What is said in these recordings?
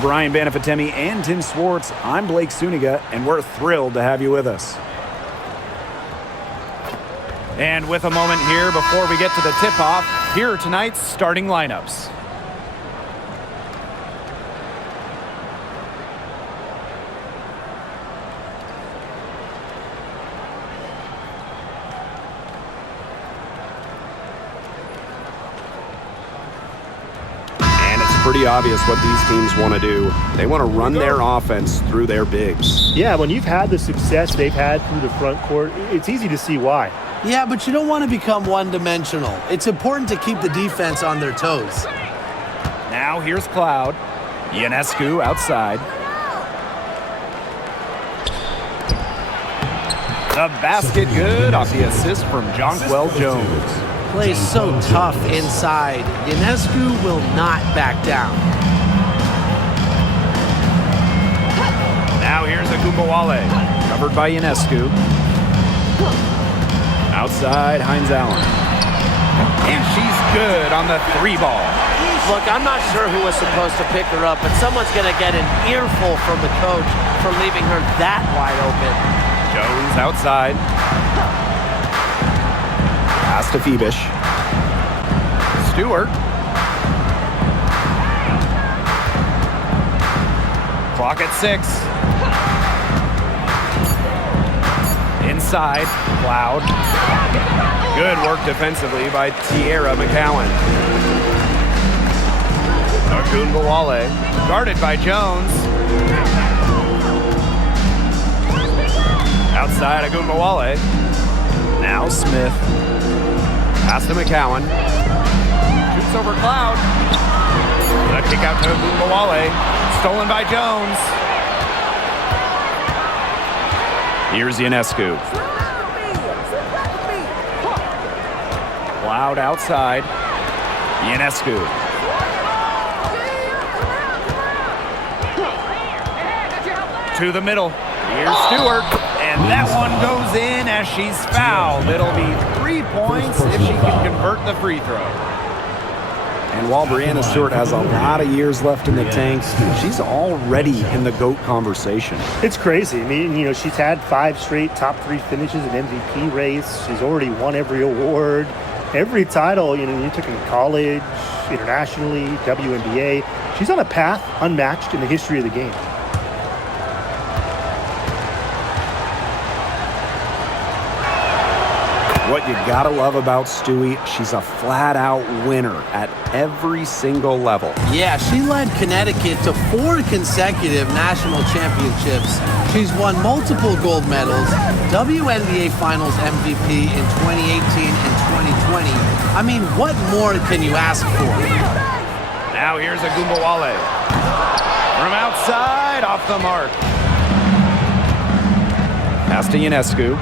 Brian Banafitemi and Tim Swartz. I'm Blake Suniga, and we're thrilled to have you with us. And with a moment here before we get to the tip-off, here are tonight's starting lineups. Pretty obvious what these teams want to do. They want to run their offense through their bigs. Yeah, when you've had the success they've had through the front court, it's easy to see why. Yeah, but you don't want to become one-dimensional. It's important to keep the defense on their toes. Now here's Cloud. Ionescu outside. The basket good off the assist from Jonquel Jones. Plays so tough inside. Ionescu will not back down. Now here's Agumbawale, covered by Ionescu. Outside, Hines Allen. And she's good on the three ball. Look, I'm not sure who was supposed to pick her up, but someone's going to get an earful from the coach for leaving her that wide open. Jones outside. Pass to Phoebish. Stewart. Clock at 6. Inside, Cloud. Good work defensively by Tierra McCowan. Agumbawale, guarded by Jones. Outside, Agumbawale. Now Smith. Pass to McCowan. Shoots over Cloud. The kick out to Agumbawale. Stolen by Jones. Here's Ionescu. Cloud outside. Ionescu. To the middle. Here's Stewart. And that one goes in as she's fouled. It'll be 3 points if she can convert the free throw. And while Breanna Stewart has a lot of years left in the tank, she's already in the GOAT conversation. It's crazy. I mean, she's had 5 straight top 3 finishes in MVP race. She's already won every award, every title, you took in college, internationally, WNBA. She's on a path unmatched in the history of the game. What you gotta love about Stewie, she's a flat-out winner at every single level. Yeah, she led Connecticut to 4 consecutive national championships. She's won multiple gold medals, WNBA Finals MVP in 2018 and 2020. I mean, what more can you ask for? Now here's Agumbawale. From outside, off the mark. Pass to Ionescu.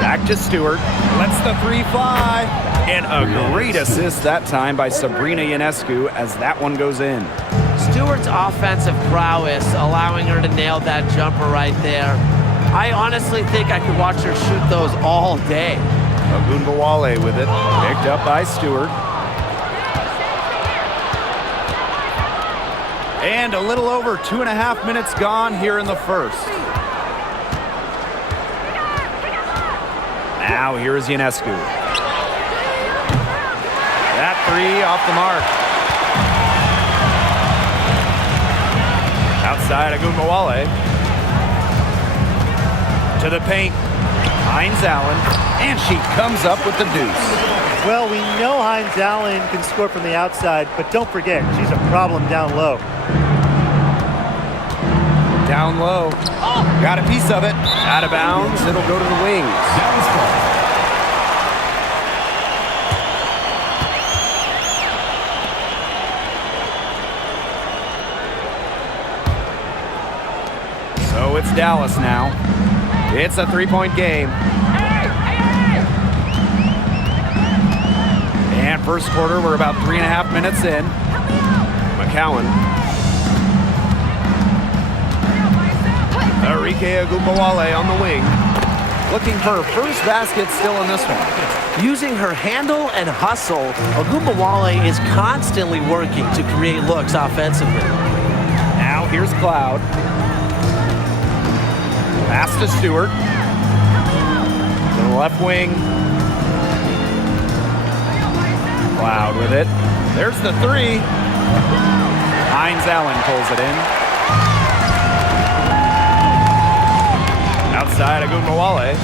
Back to Stewart. Lets the 3 fly. And a great assist that time by Sabrina Ionescu as that one goes in. Stewart's offensive prowess allowing her to nail that jumper right there. I honestly think I could watch her shoot those all day. Agumbawale with it. Picked up by Stewart. And a little over 2.5 minutes gone here in the first. Now here's Ionescu. That 3 off the mark. Outside Agumbawale. To the paint. Hines Allen. And she comes up with the deuce. Well, we know Hines Allen can score from the outside, but don't forget, she's a problem down low. Down low. Got a piece of it. Out of bounds. It'll go to the wings. So it's Dallas now. It's a 3-point game. And first quarter, we're about 3.5 minutes in. McCowan. Enrique Agumbawale on the wing. Looking for her first basket still in this one. Using her handle and hustle, Ogunbowale is constantly working to create looks offensively. Now here's Cloud. Pass to Stewart. To the left wing. Cloud with it. There's the three. Hines Allen pulls it in. Outside Ogunbowale.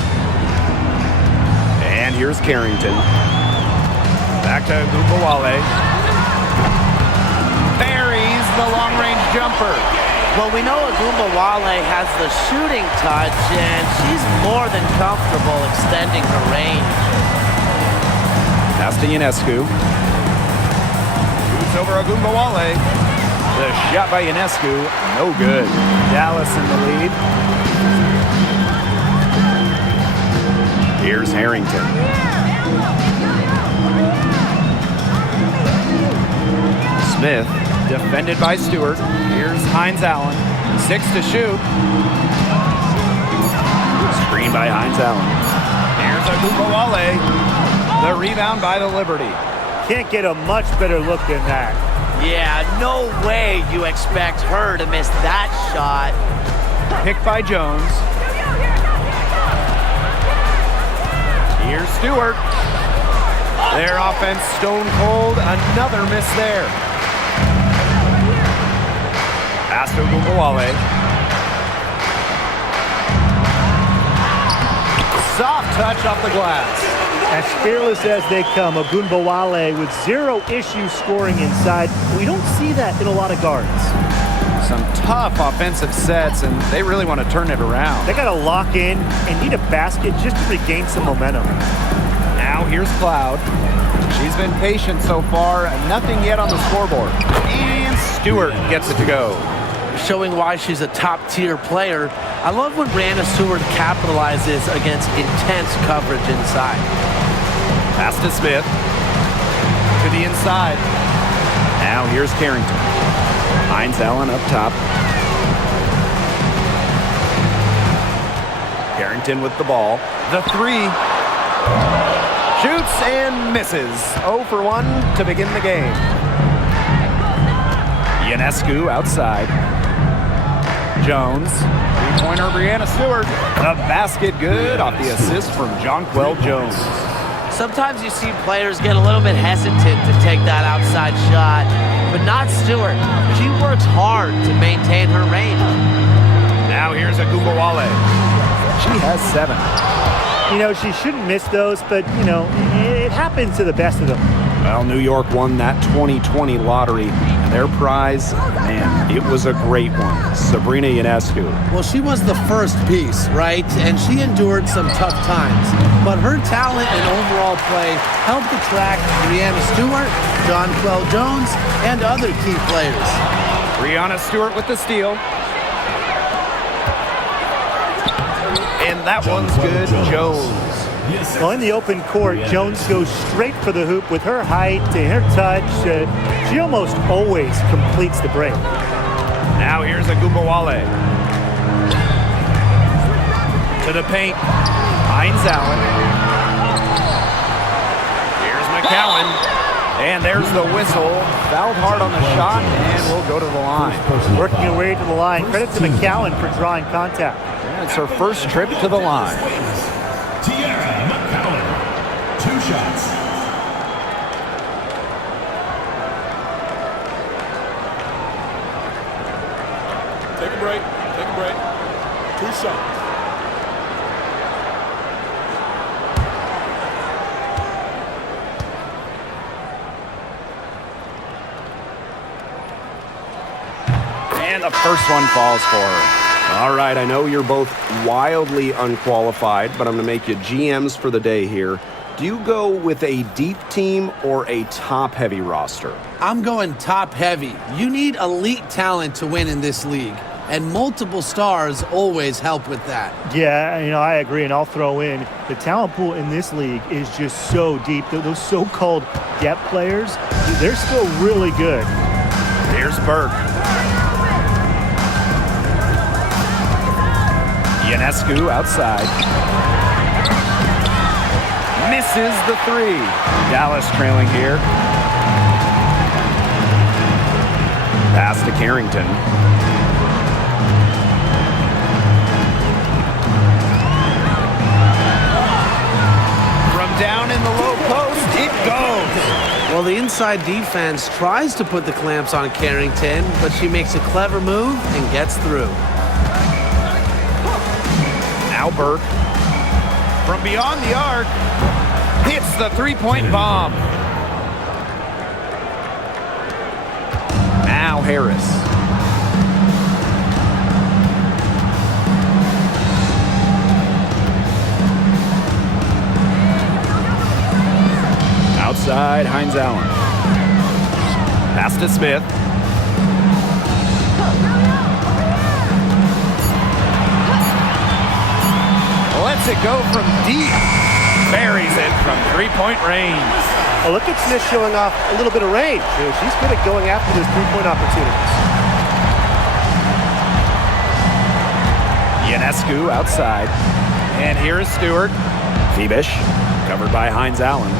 And here's Carrington. Back to Ogunbowale. Buries the long-range jumper. Well, we know Ogunbowale has the shooting touch, and she's more than comfortable extending her range. Pass to Ionescu. Shoots over Ogunbowale. The shot by Ionescu, no good. Dallas in the lead. Here's Harrington. Smith, defended by Stewart. Here's Hines Allen. 6 to shoot. Screen by Hines Allen. Here's Ogunbowale. The rebound by the Liberty. Can't get a much better look than that. Yeah, no way you expect her to miss that shot. Picked by Jones. Here's Stewart. Their offense stone cold. Another miss there. Pass to Ogunbowale. Soft touch off the glass. As fearless as they come, Ogunbowale with zero issues scoring inside. We don't see that in a lot of guards. Some tough offensive sets, and they really want to turn it around. They got to lock in and need a basket just to regain some momentum. Now here's Cloud. She's been patient so far, and nothing yet on the scoreboard. And Stewart gets it to go. Showing why she's a top-tier player. I love when Brianna Stewart capitalizes against intense coverage inside. Pass to Smith. To the inside. Now here's Carrington. Hines Allen up top. Carrington with the ball. The three. Shoots and misses. 0 for 1 to begin the game. Ionescu outside. Jones. Three-pointer Brianna Stewart. The basket good off the assist from Jonquel Jones. Sometimes you see players get a little bit hesitant to take that outside shot, but not Stewart. She works hard to maintain her range. Now here's Ogunbowale. She has 7. You know, she shouldn't miss those, but, you know, it happens to the best of them. Well, New York won that 2020 lottery, and their prize, man, it was a great one. Sabrina Ionescu. Well, she was the first piece, right? And she endured some tough times. But her talent and overall play helped attract Brianna Stewart, Jonquel Jones, and other key players. Brianna Stewart with the steal. And that one's good, Jones. Well, in the open court, Jones goes straight for the hoop with her height and her touch. She almost always completes the break. Now here's Ogunbowale. To the paint. Hines Allen. Here's McCowan. And there's the whistle. Fouled hard on the shot, and we'll go to the line. Working her way to the line. Credit to McCowan for drawing contact. Yeah, it's her first trip to the line. Shots. Take a break. 2 shots. And the first one falls for her. All right, I know you're both wildly unqualified, but I'm going to make you GMs for the day here. Do you go with a deep team or a top-heavy roster? I'm going top-heavy. You need elite talent to win in this league, and multiple stars always help with that. Yeah, you know, I agree, and I'll throw in the talent pool in this league is just so deep. Those so-called depth players, they're still really good. Here's Burke. Ionescu outside. Misses the three. Dallas trailing here. Pass to Carrington. From down in the low post, it goes. Well, the inside defense tries to put the clamps on Carrington, but she makes a clever move and gets through. Now Burke. From beyond the arc, hits the three-point bomb. Now Harris. Outside, Hines Allen. Pass to Smith. Lets it go from deep. Buries it from three-point range. Oh, look at Smith showing off a little bit of range. She's good at going after those three-point opportunities. Ionescu outside. And here is Stewart. Phoebish, covered by Hines Allen.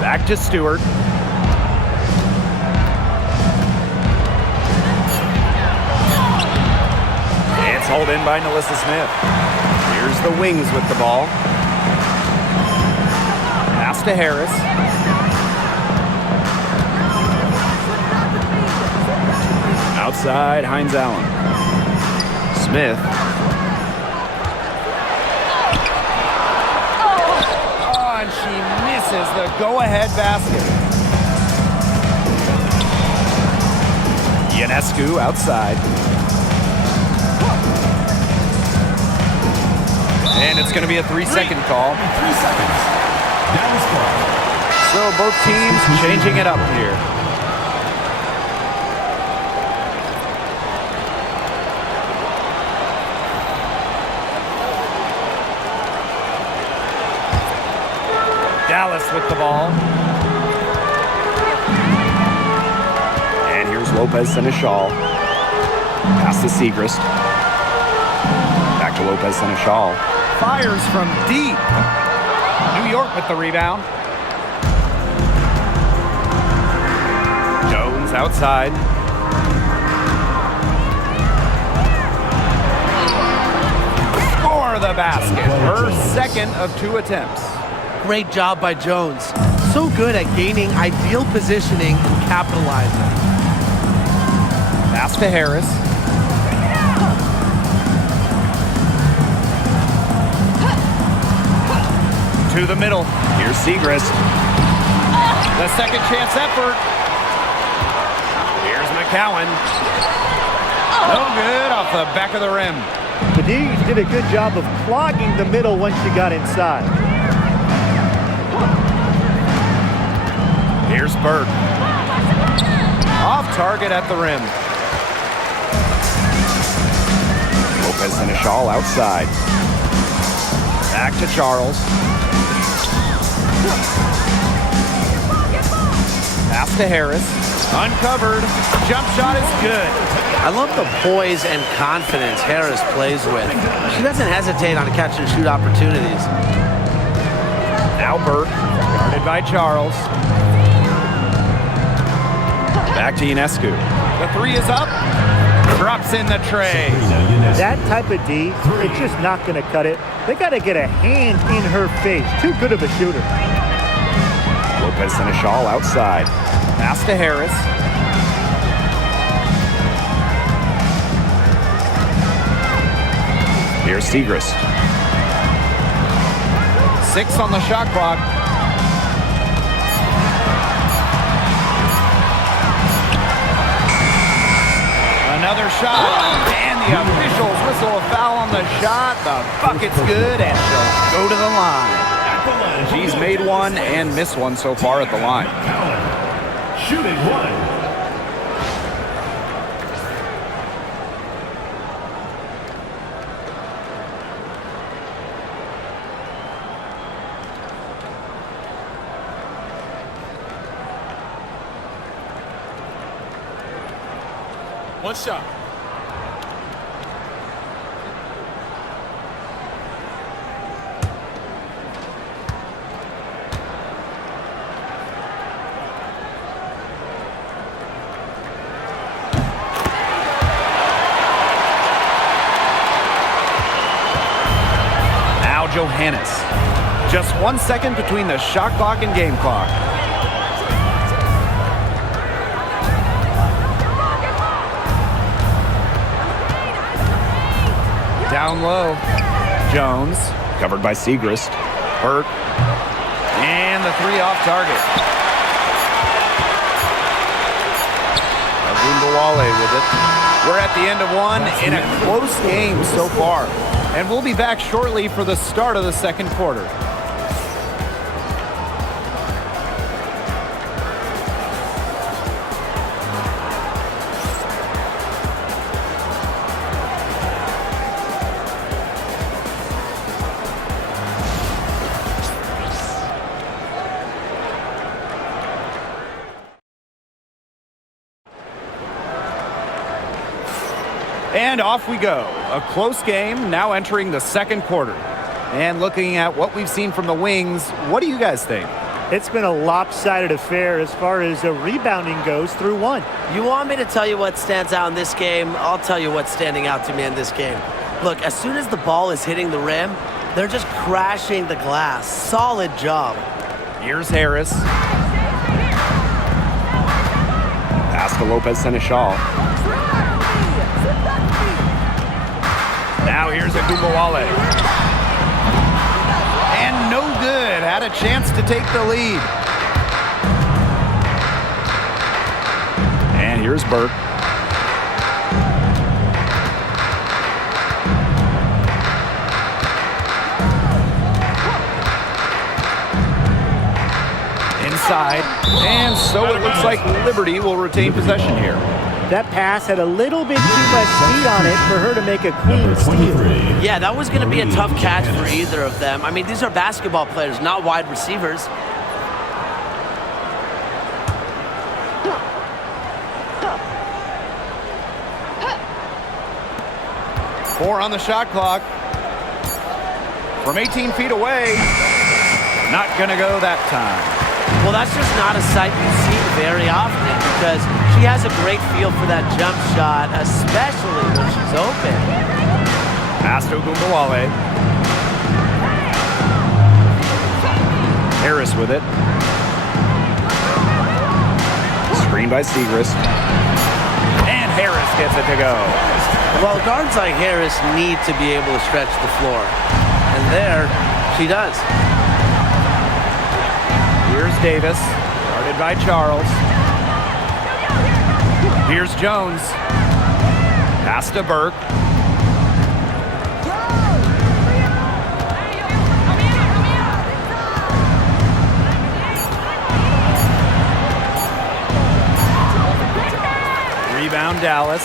Back to Stewart. It's hauled in by Nalissa Smith. Here's the Wings with the ball. Pass to Harris. Outside, Hines Allen. Smith. Oh, and she misses the go-ahead basket. Ionescu outside. And it's going to be a 3-second call. 3 seconds. Dallas ball. So both teams changing it up here. Dallas with the ball. And here's Lopez Seneschal. Pass to Segrist. Back to Lopez Seneschal. Fires from deep. New York with the rebound. Jones outside. For the basket. Her second of 2 attempts. Great job by Jones. So good at gaining ideal positioning and capitalizing. Pass to Harris. To the middle. Here's Segrist. The second chance effort. Here's McCowan. No good off the back of the rim. The D's did a good job of clogging the middle once she got inside. Here's Burke. Off target at the rim. Lopez Seneschal outside. Back to Charles. Pass to Harris. Uncovered. Jump shot is good. I love the poise and confidence Harris plays with. She doesn't hesitate on catch and shoot opportunities. Now Burke. Guarded by Charles. Back to Ionescu. The three is up. Drops in the tray. That type of D, it's just not going to cut it. They got to get a hand in her face. Too good of a shooter. Lopez Seneschal outside. Pass to Harris. Here's Segrist. 6 on the shot clock. Another shot, and the officials whistle a foul on the shot. The bucket's good, and she'll go to the line. She's made one and missed one so far at the line. Shooting one. One shot. Johannes. Just 1 second between the shot clock and game clock. Down low. Jones. Covered by Segrist. Burke. And the three off target. Agumbawale with it. We're at the end of one in a close game so far. And we'll be back shortly for the start of the second quarter. And off we go. A close game now entering the second quarter. And looking at what we've seen from the wings, what do you guys think? It's been a lopsided affair as far as rebounding goes through one. You want me to tell you what stands out in this game? I'll tell you what's standing out to me in this game. Look, as soon as the ball is hitting the rim, they're just crashing the glass. Solid job. Here's Harris. Pass to Lopez Seneschal. Now here's Agumbawale. And no good. Had a chance to take the lead. And here's Burke. Inside. And so it looks like Liberty will retain possession here. That pass had a little bit too much speed on it for her to make a clean steal. Yeah, that was going to be a tough catch for either of them. I mean, these are basketball players, not wide receivers. Four on the shot clock. From 18 feet away. Not going to go that time. Well, that's just not a sight you see very often because she has a great feel for that jump shot, especially when she's open. Pass to Agumbawale. Harris with it. Screen by Segrist. And Harris gets it to go. Well, guards like Harris need to be able to stretch the floor. And there, she does. Here's Davis, guarded by Charles. Here's Jones. Pass to Burke. Rebound Dallas.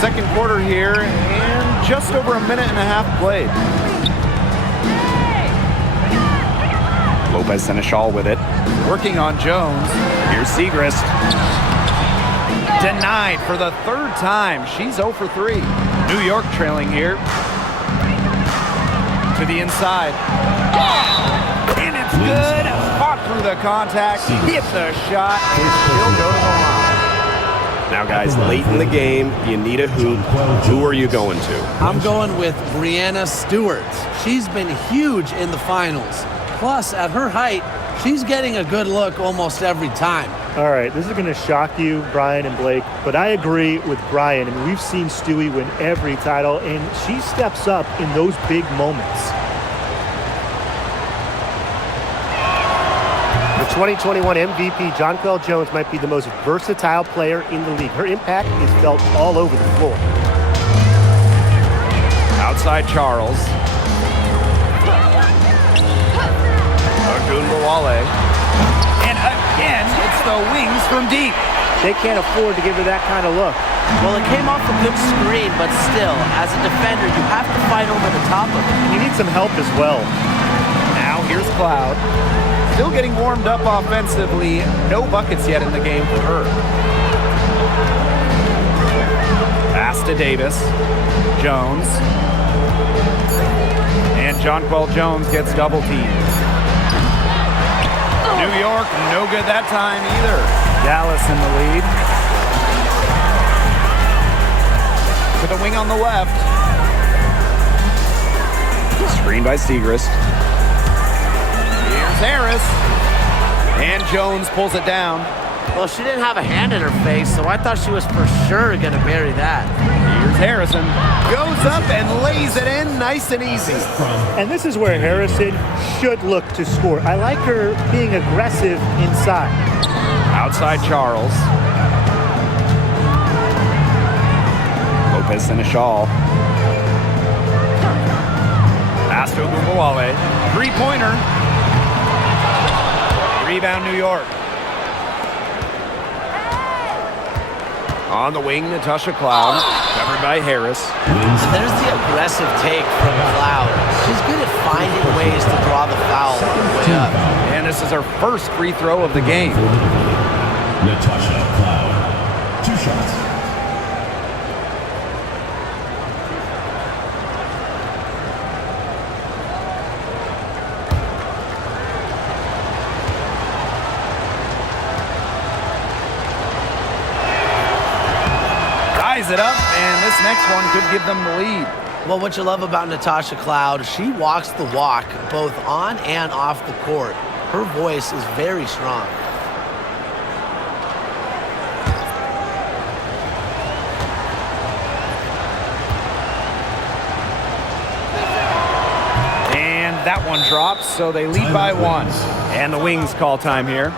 Second quarter here, and just over a minute and a half played. Lopez Seneschal with it. Working on Jones. Here's Segrist. Denied for the third time. She's 0 for 3. New York trailing here. To the inside. And it's good. Fought through the contact. Hit the shot. And she'll go to the line. Now, guys, late in the game, you need a hoop. Who are you going to? I'm going with Brianna Stewart. She's been huge in the finals. Plus, at her height, she's getting a good look almost every time. All right, this is going to shock you, Brian and Blake, but I agree with Brian. And we've seen Stewie win every title, and she steps up in those big moments. The 2021 MVP, Jonquel Jones, might be the most versatile player in the league. Her impact is felt all over the floor. Outside Charles. Agumbawale. And again, it's the wings from deep. They can't afford to give her that kind of look. Well, it came off a good screen, but still, as a defender, you have to fight over the top of it. You need some help as well. Now here's Cloud. Still getting warmed up offensively. No buckets yet in the game for her. Pass to Davis. Jones. And Jonquel Jones gets double teamed. New York, no good that time either. Dallas in the lead. To the wing on the left. Screen by Segrist. Here's Harris. And Jones pulls it down. Well, she didn't have a hand in her face, so I thought she was for sure going to bury that. Here's Harrison. Goes up and lays it in nice and easy. And this is where Harrison should look to score. I like her being aggressive inside. Outside Charles. Lopez and a shawl. Pass to Ogunbowale. Three-pointer. Rebound New York. On the wing, Natasha Cloud. Covered by Harris. There's the aggressive take from Cloud. She's good at finding ways to draw the foul on the way up. And this is her first free throw of the game. Natasha Cloud. 2 shots. Ties it up, and this next one could give them the lead. Well, what you love about Natasha Cloud, she walks the walk both on and off the court. Her voice is very strong. And that one drops, so they lead by 1. And the Wings call time here.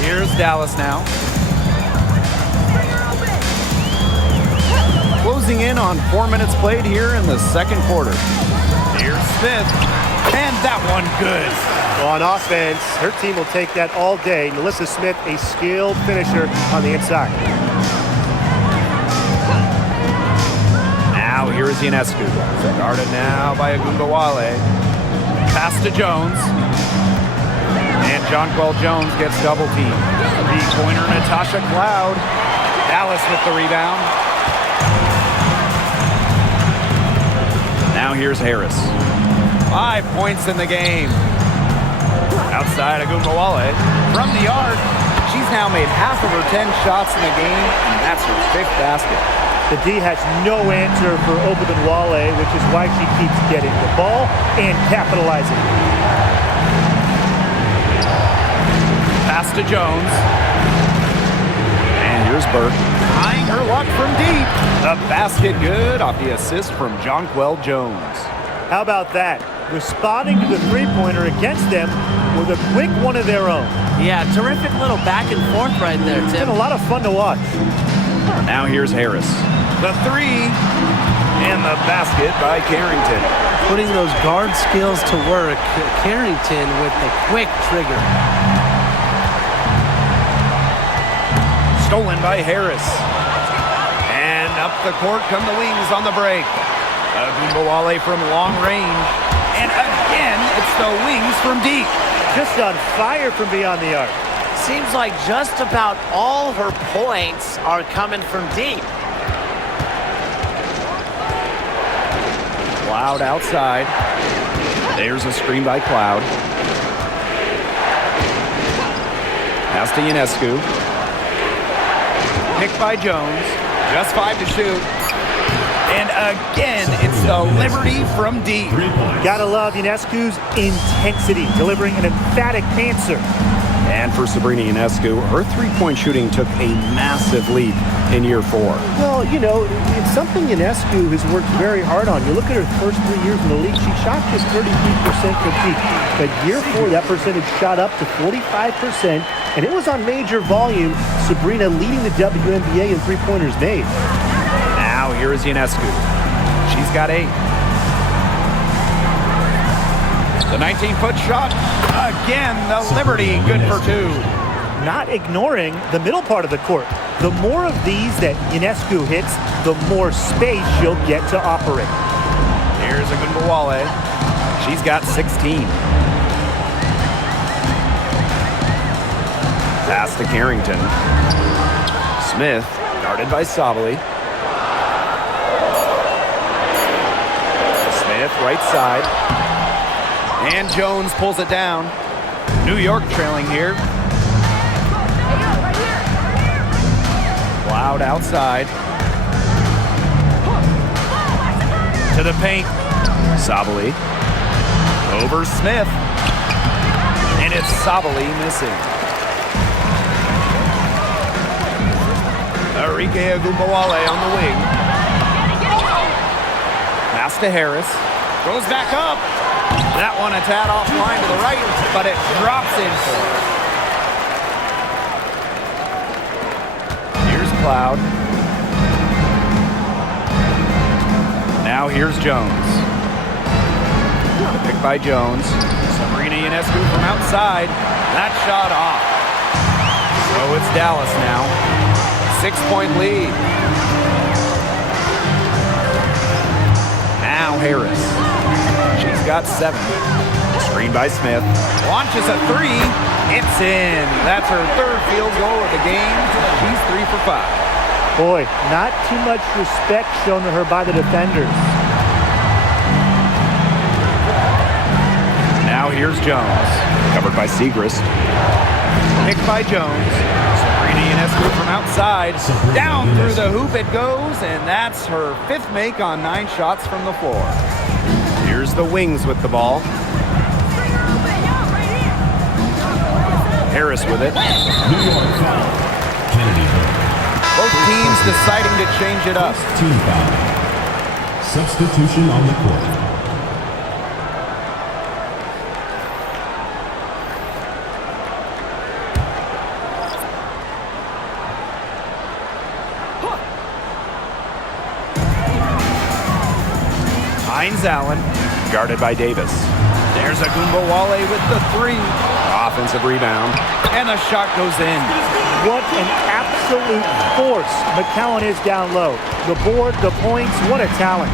Here's Dallas now. Closing in on 4 minutes played here in the second quarter. Here's Smith, and that one good. Well, on offense, her team will take that all day. Melissa Smith, a skilled finisher on the inside. Now here's Ionescu. Guarded now by Ogunbowale. Pass to Jones. And Jonquel Jones gets double teamed. Three-pointer Natasha Cloud. Dallas with the rebound. Now here's Harris. 5 points in the game. Outside Ogunbowale. From the arc, she's now made half of her 10 shots in the game, and that's her 5th basket. The D has no answer for Ogunbowale, which is why she keeps getting the ball and capitalizing. Pass to Jones. And here's Burke. Trying her luck from deep. The basket good off the assist from Jonquel Jones. How about that? Responding to the three-pointer against them with a quick one of their own. Yeah, terrific little back and forth right there, It's Tim. been a lot of fun to watch. Now here's Harris. The three. And the basket by Carrington. Putting those guard skills to work. Carrington with the quick trigger. Stolen by Harris. And up the court come the Wings on the break. Ogunbowale from long range. And again, it's the Wings from deep. Just on fire from beyond the arc. Seems like just about all her points are coming from deep. Cloud outside. There's a screen by Cloud. Pass to Ionescu. Picked by Jones. Just 5 to shoot. And again, it's the Liberty from deep. Gotta love Ionescu's intensity, delivering an emphatic answer. And for Sabrina Ionescu, her three-point shooting took a massive leap in year 4. Well, you know, it's something Ionescu has worked very hard on. You look at her first 3 years in the league, she shot just 33% from deep. But year 4, that percentage shot up to 45%, and it was on major volume. Sabrina leading the WNBA in three-pointers made. Now here is Ionescu. She's got 8. The 19-foot shot. Again, the Liberty good for 2. Not ignoring the middle part of the court. The more of these that Ionescu hits, the more space she'll get to operate. Here's Ogunbowale. She's got 16. Pass to Carrington. Smith, guarded by Sabali. Smith, right side. And Jones pulls it down. New York trailing here. Loud outside. To the paint. Sabali. Over Smith. And it's Sabali missing. Enrique Agumbawale on the wing. Pass to Harris. Goes back up. That one a tad offline to the right, but it drops in for her. Here's Cloud. Now here's Jones. Picked by Jones. Sabrina Ionescu from outside. That shot off. So it's Dallas now. 6-point lead. Now Harris. She's got 7. Screen by Smith. Launches a 3. It's in. That's her 3rd field goal of the game. She's 3 for 5. Boy, not too much respect shown to her by the defenders. Now here's Jones. Covered by Segrist. Picked by Jones. Sabrina Ionescu from outside. Down through the hoop it goes, and that's her 5th make on 9 shots from the floor. Here's the Wings with the ball. Harris with it. New York foul. Kennedy. Both teams deciding to change it up. Team foul. Substitution on the court. Hines Allen, guarded by Davis. There's Agumbawale with the 3. Offensive rebound, and the shot goes in. What an absolute force McCowan is down low. The board, the points, what a talent.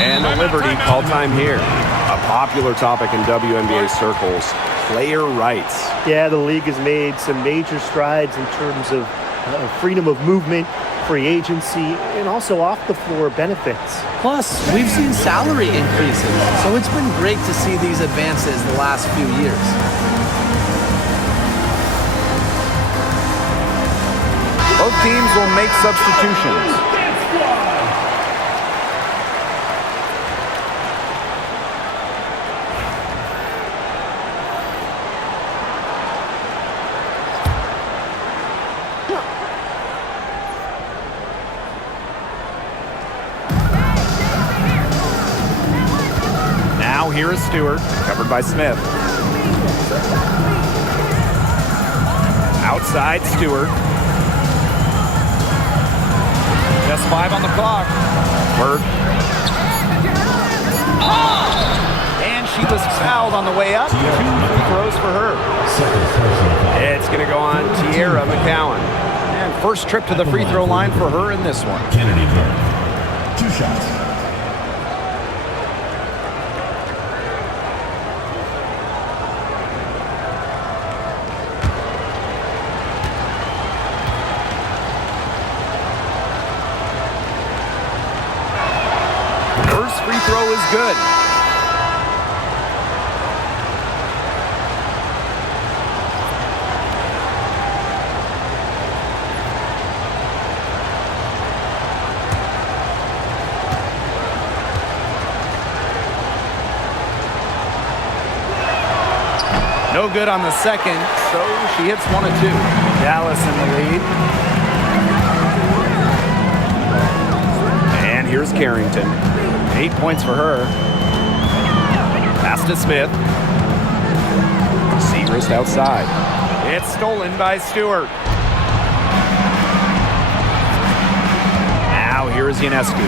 And the Liberty call time here. A popular topic in WNBA circles, player rights. Yeah, the league has made some major strides in terms of freedom of movement, free agency, and also off-the-floor benefits. Plus, we've seen salary increases, so it's been great to see these advances the last few years. Both teams will make substitutions. Here is Stewart, covered by Smith. Outside Stewart. Just 5 on the clock. Bird. And she was fouled on the way up. 2 free throws for her. It's going to go on Tierra McCowan. And first trip to the free throw line for her in this one. Kennedy Bird. 2 shots. Free throw is good. No good on the second, so she hits 1 of 2. Dallas in the lead. And here's Carrington. 8 points for her. Pass to Smith. Segrist outside. It's stolen by Stewart. Now here's Ionescu.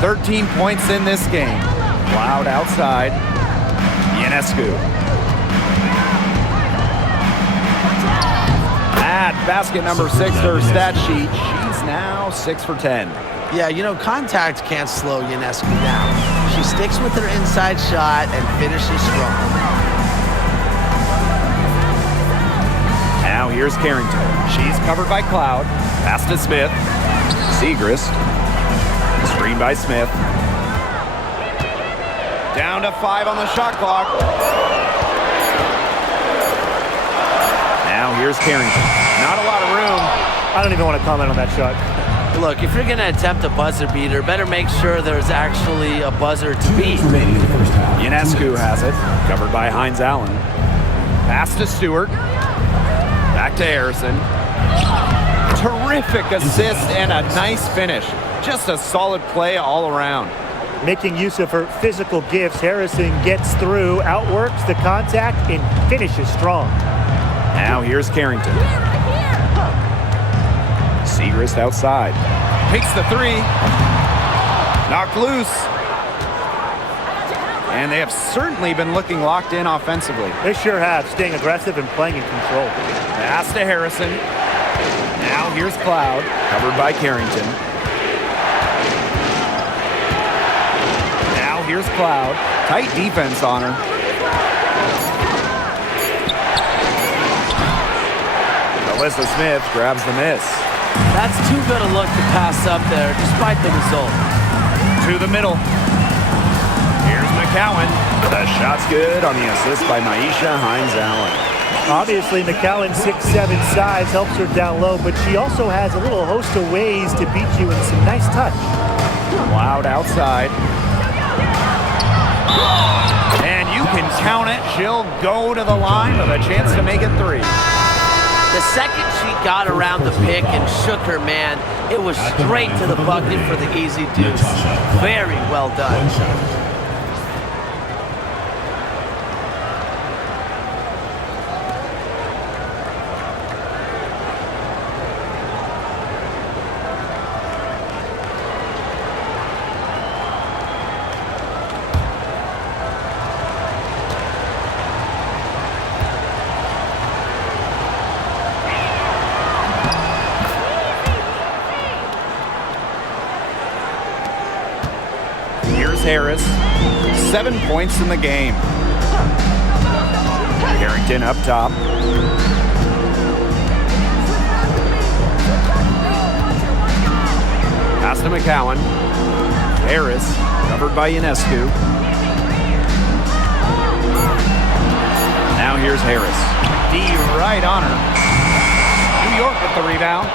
13 points in this game. Loud outside. Ionescu. At basket number 6 to her stat sheet. She's now 6 for 10. Yeah, you know, contact can't slow Ionescu down. She She sticks with her inside shot and finishes strong. Now here's Carrington. She's covered by Cloud. Pass to Smith. Segrist. Screen by Smith. Down to 5 on the shot clock. Now here's Carrington. Not a lot of room. I don't even want to comment on that shot. Look, if you're going to attempt a buzzer beater, better make sure there's actually a buzzer to beat. Remaining in the first half. Ionescu has it. Covered by Hines Allen. Pass to Stewart. Back to Harrison. Terrific assist and a nice finish. Just a solid play all around. Making use of her physical gifts, Harrison gets through, outworks the contact, and finishes strong. Now here's Carrington. Segrist outside. Takes the 3. Knocked loose. And they have certainly been looking locked in offensively. They sure have, staying aggressive and playing in control. Pass to Harrison. Now here's Cloud. Covered by Carrington. Now here's Cloud. Tight defense on her. Alyssa Smith grabs the miss. That's too good a look to pass up there, despite the result. To the middle. Here's McCowan. The shot's good on the assist by Maisha Hines Allen. Obviously, McCowan's 6'7" size helps her down low, but she also has a little host of ways to beat you in some nice touch. Cloud outside. And you can count it. She'll go to the line with a chance to make it 3. The second she got around the pick and shook her man, it was straight to the bucket for the easy deuce. Very well done. Harris, 7 points in the game. Carrington up top. Pass to McCowan. Harris, covered by Ionescu. Now here's Harris. D right on her. New York with the rebound.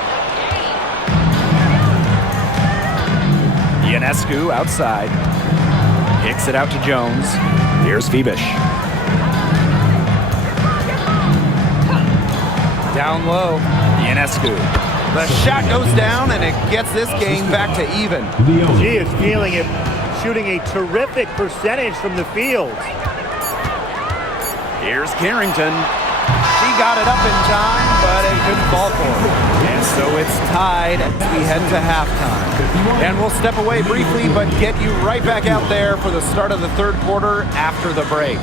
Ionescu outside. Kicks it out to Jones. Here's Phoebish. Down low. Ionescu. The shot goes down, and it gets this game back to even. She is feeling it, shooting a terrific percentage from the field. Here's Carrington. She got it up in time, but it couldn't fall for her. And so it's tied as we head to halftime. And we'll step away briefly, but get you right back out there for the start of the third quarter after the break.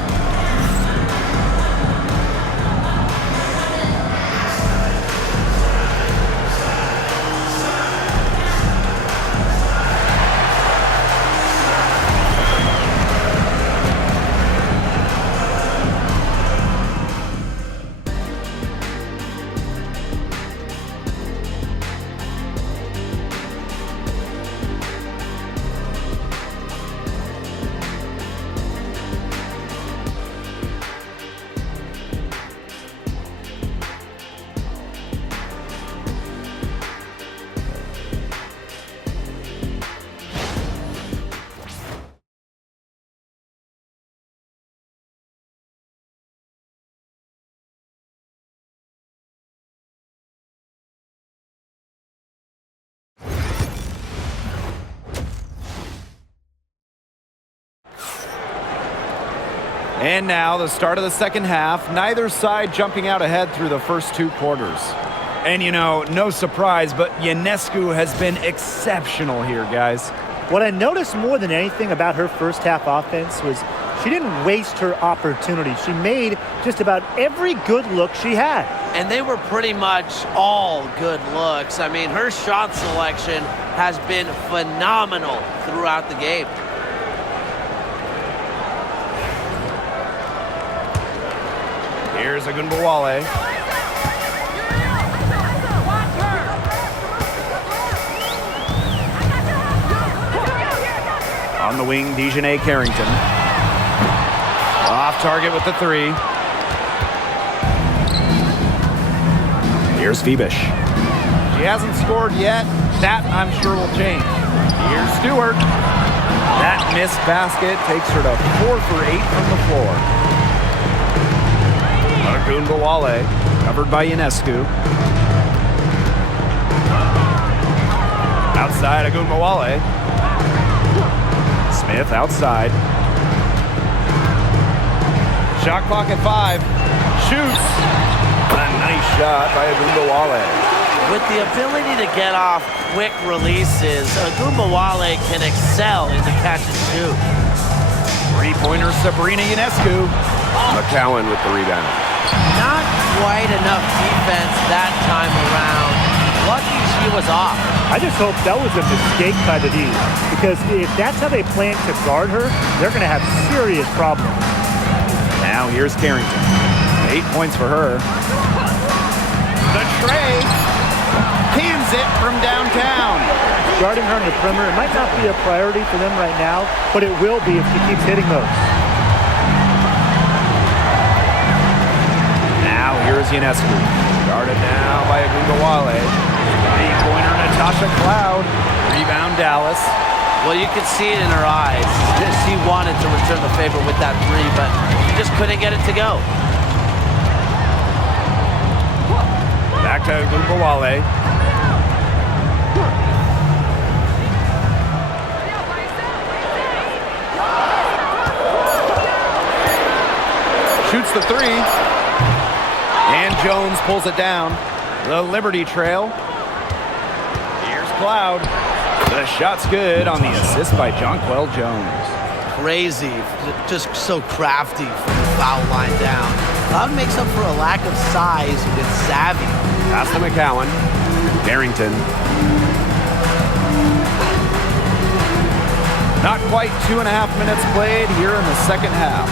And now the start of the second half, neither side jumping out ahead through the first 2 quarters. And you know, no surprise, but Ionescu has been exceptional here, guys. What I noticed more than anything about her first half offense was she didn't waste her opportunity. She made just about every good look she had. And they were pretty much all good looks. I mean, her shot selection has been phenomenal throughout the game. Here's Agunbowale. On the wing, Dejanay Carrington. Off target with the three. Here's Phoebish. She hasn't scored yet. That, I'm sure, will change. Here's Stewart. That missed basket takes her to 4 for 8 from the floor. Agunbowale, covered by Ionescu. Outside, Agunbowale. Smith outside. Shot clock at 5. Shoots. A nice shot by Agunbowale. With the ability to get off quick releases, Agunbowale can excel in the catch and shoot. Three-pointer, Sabrina Ionescu. McCowan with the rebound. Not quite enough defense that time around. Lucky she was off. I just hope that was a mistake by the D, because if that's how they plan to guard her, they're going to have serious problems. Now here's Carrington. 8 points for her. The tray. Cans it from downtown. Guarding her in the perimeter, it might not be a priority for them right now, but it will be if she keeps hitting those. Now here's Ionescu. Guarded now by Agunbowale. Three-pointer, Natasha Cloud. Rebound, Dallas. Well, you could see it in her eyes. She wanted to return the favor with that three, but she just couldn't get it to go. Back to Agunbowale. Shoots the three. And Jones pulls it down. The Liberty Trail. Here's Cloud. The shot's good on the assist by Jonquel Jones. Crazy, just so crafty from the foul line down. Cloud makes up for a lack of size with savvy. Pass to McCowan. Carrington. Not quite 2.5 minutes played here in the second half.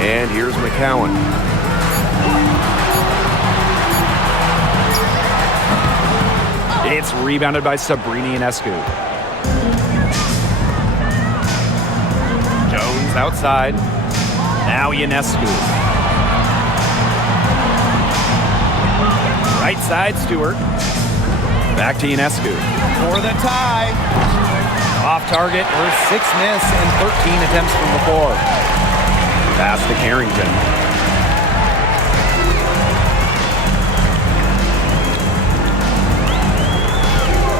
And here's McCowan. It's rebounded by Sabrina Ionescu. Jones outside. Now Ionescu. Right side, Stewart. Back to Ionescu. For the tie. Off target, her 6th miss and 13 attempts from the floor. Pass to Carrington.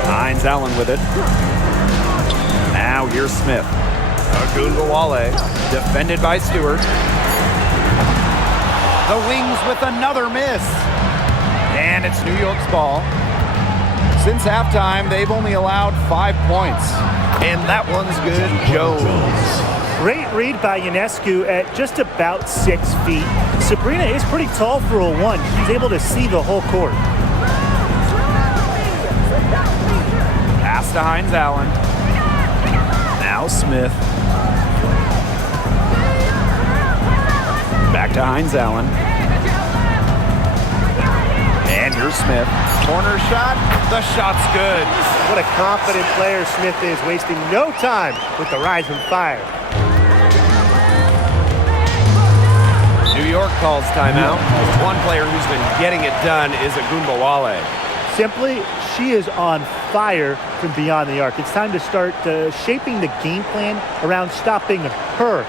Hines Allen with it. Now here's Smith. Agunbowale, defended by Stewart. The Wings with another miss. And it's New York's ball. Since halftime, they've only allowed 5 points. And that one's good, Jones. Great read by Ionescu at just about 6 feet. Sabrina is pretty tall for a 1. She's able to see the whole court. Pass to Hines Allen. Now Smith. Back to Hines Allen. And here's Smith. Corner shot. The shot's good. What a confident player Smith is, wasting no time with the rise and fire. New York calls timeout. One player who's been getting it done is Agunbowale. Simply, she is on fire from beyond the arc. It's time to start shaping the game plan around stopping her.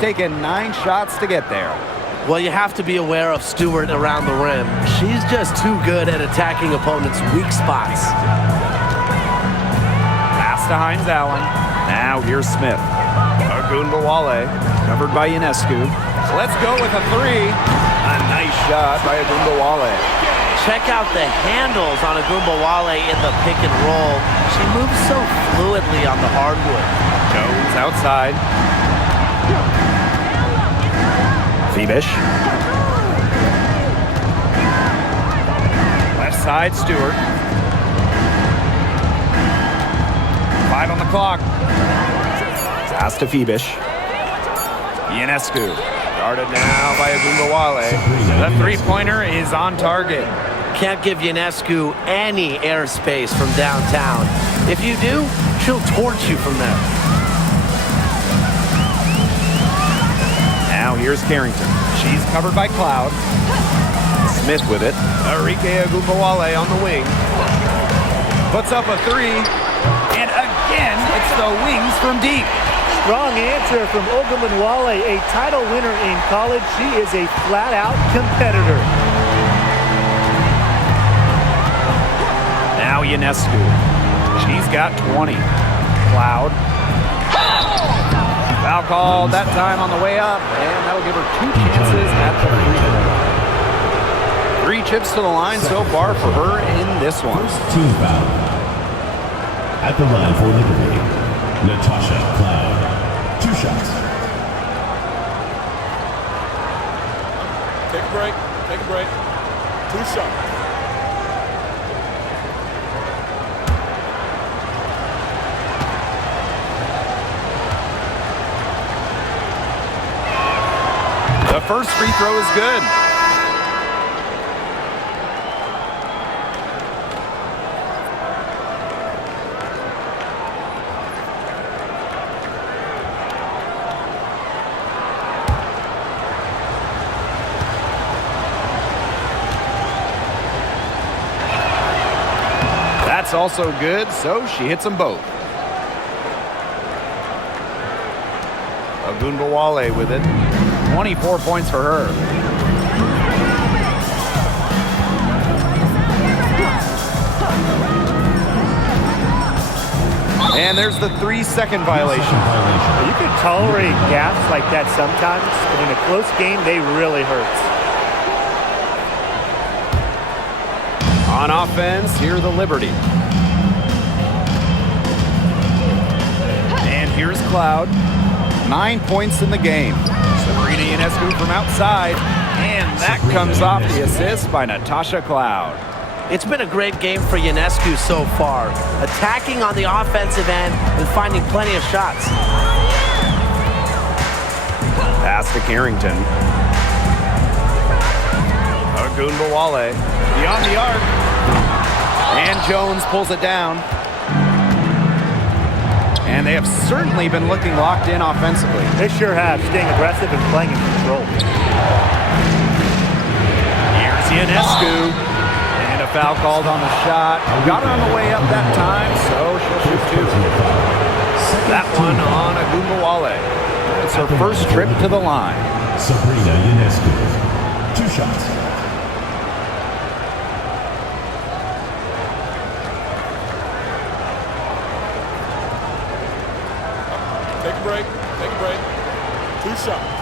taken 9 shots to get there. Well, you have to be aware of Stewart around the rim. She's just too good at attacking opponents' weak spots. Pass to Hines Allen. Now here's Smith. Ogunbowale, covered by Ionescu. So let's go with a 3. A nice shot by Ogunbowale. Check out the handles on Ogunbowale in the pick and roll. She moves so fluidly on the hardwood. Jones outside. Phoebish. Left side, Stewart. 5 on the clock. Pass to Phoebish. Ionescu. Guarded now by Ogunbowale. The three-pointer is on target. Can't give Ionescu any airspace from downtown. If you do, she'll torch you from there. Now here's Carrington. She's covered by Cloud. Smith with it. Arike Ogunbowale on the wing. Puts up a 3. And again, it's the wings from deep. Strong answer from Ogunbowale, a title winner in college. She is a flat-out competitor. Now Ionescu. She's got 20. Cloud. Foul called that time on the way up, and that'll give her 2 chances at the free throw. 3 chips to the line so far for her in this one. First team foul. At the line for Liberty, Natasha Cloud. 2 shots. Take a break. Take a break. 2 shots. The first free throw is good. That's also good, so she hits them both. Ogunbowale with it. 24 points for her. And there's the 3-second violation. You can tolerate gaps like that sometimes, but in a close game, they really hurt. On offense, here the Liberty. And here's Cloud. 9 points in the game. Sabrina Ionescu from outside, and that comes off the assist by Natasha Cloud. It's been a great game for Ionescu so far, attacking on the offensive end and finding plenty of shots. Pass to Carrington. Ogunbowale beyond the arc, and Jones pulls it down. And they have certainly been looking locked in offensively. They sure have, staying aggressive and playing in control. Here's Ionescu. And a foul called on the shot. Got her on the way up that time, so she'll shoot 2. That one on Ogunbowale. It's her first trip to the line. Sabrina Ionescu. 2 shots. Take a break. Take a break. 2 shots.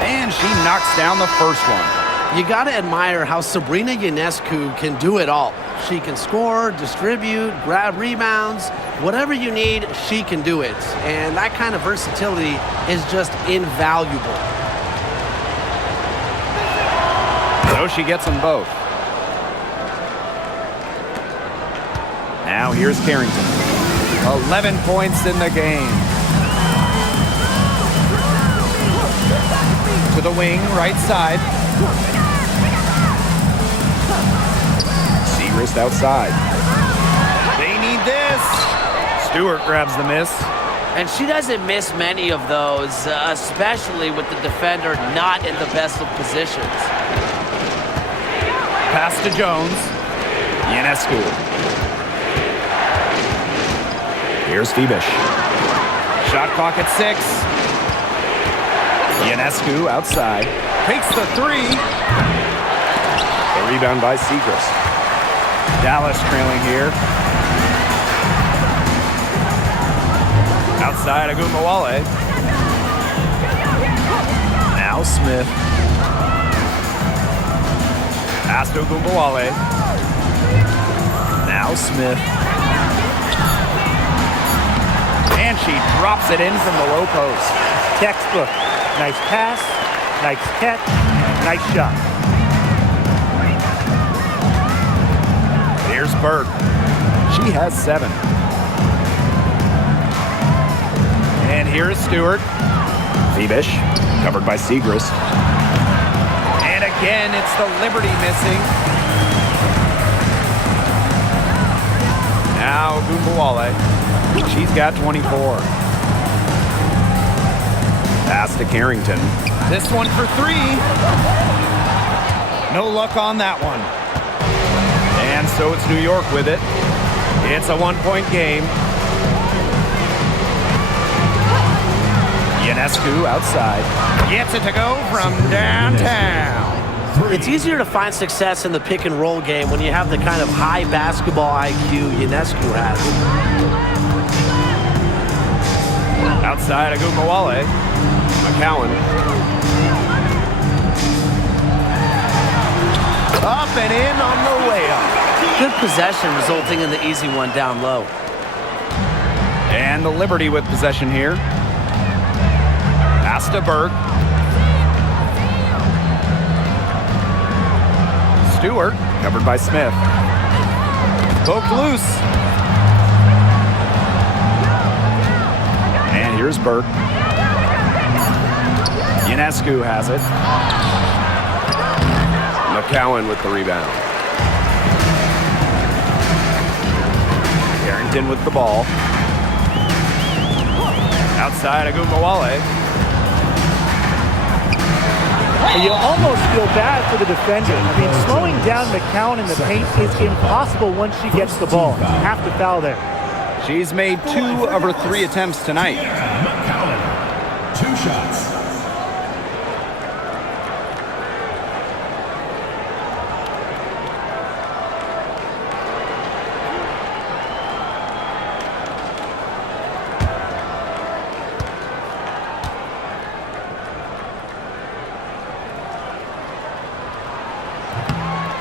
And she knocks down the first one. You got to admire how Sabrina Ionescu can do it all. She can score, distribute, grab rebounds. Whatever you need, she can do it. And that kind of versatility is just invaluable. So she gets them both. Now here's Carrington. 11 points in the game. To the wing, right side. Segrist outside. They need this. Stewart grabs the miss. And she doesn't miss many of those, especially with the defender not in the best of positions. Pass to Jones. Ionescu. Here's Phoebish. Shot clock at 6. Ionescu outside. Takes the 3. A rebound by Segrist. Dallas trailing here. Outside Agumbawale. Now Smith. Pass to Agumbawale. Now Smith. And she drops it in from the low post. Textbook. Nice pass, nice catch, nice shot. Here's Burke. She has 7. And here is Stewart. Phoebish, covered by Segrist. And again, it's the Liberty missing. Now Agumbawale. She's got 24. Pass to Carrington. This one for 3. No luck on that one. And so it's New York with it. It's a 1-point game. Ionescu outside. Gets it to go from downtown. It's easier to find success in the pick and roll game when you have the kind of high basketball IQ Ionescu has. Outside Agumbawale. McCowan. Up and in on the layup. Good possession resulting in the easy one down low. And the Liberty with possession here. Pass to Burke. Stewart, Covered by Smith. poked loose. And here's Burke. Ionescu has it. McCowan with the rebound. Carrington with the ball. Outside Agumbawale. You almost feel bad for the defender. I mean, slowing down McCowan in the paint is impossible once she gets the ball. You have to foul there. She's made 2 of her 3 attempts tonight. McCowan. 2 shots.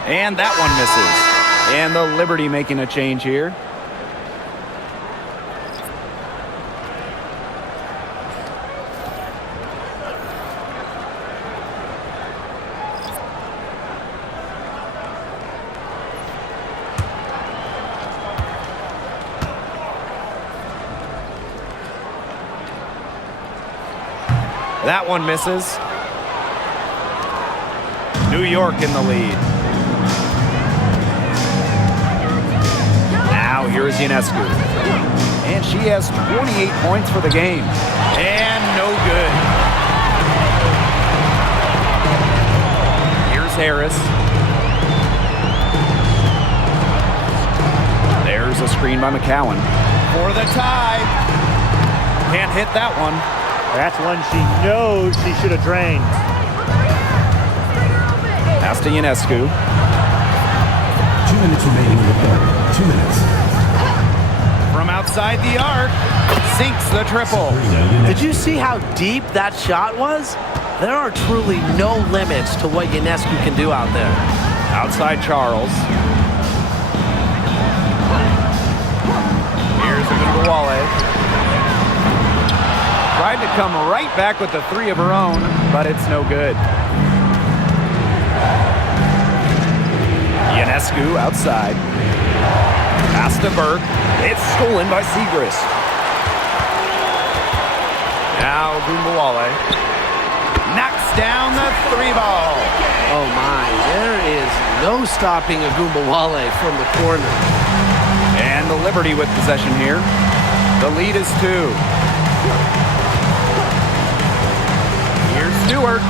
And that one misses. And the Liberty making a change here. That one misses. New York in the lead. Now here's Ionescu. And she has 28 points for the game. And no good. Here's Harris. There's a screen by McCowan. For the tie. Can't hit that one. That's one she knows she should have drained. Pass to Ionescu. 2 minutes remaining in the quarter. 2 minutes. From outside the arc, sinks the triple. Did you see how deep that shot was? There are truly no limits to what Ionescu can do out there. Outside Charles. Here's Agumbawale. Tried to come right back with the 3 of her own, but it's no good. Ionescu outside. Pass to Burke. It's stolen by Segrist. Now Agumbawale knocks down the 3 ball. Oh my, there is no stopping Agumbawale from the corner. And the Liberty with possession here. The lead is 2. Here's Stewart.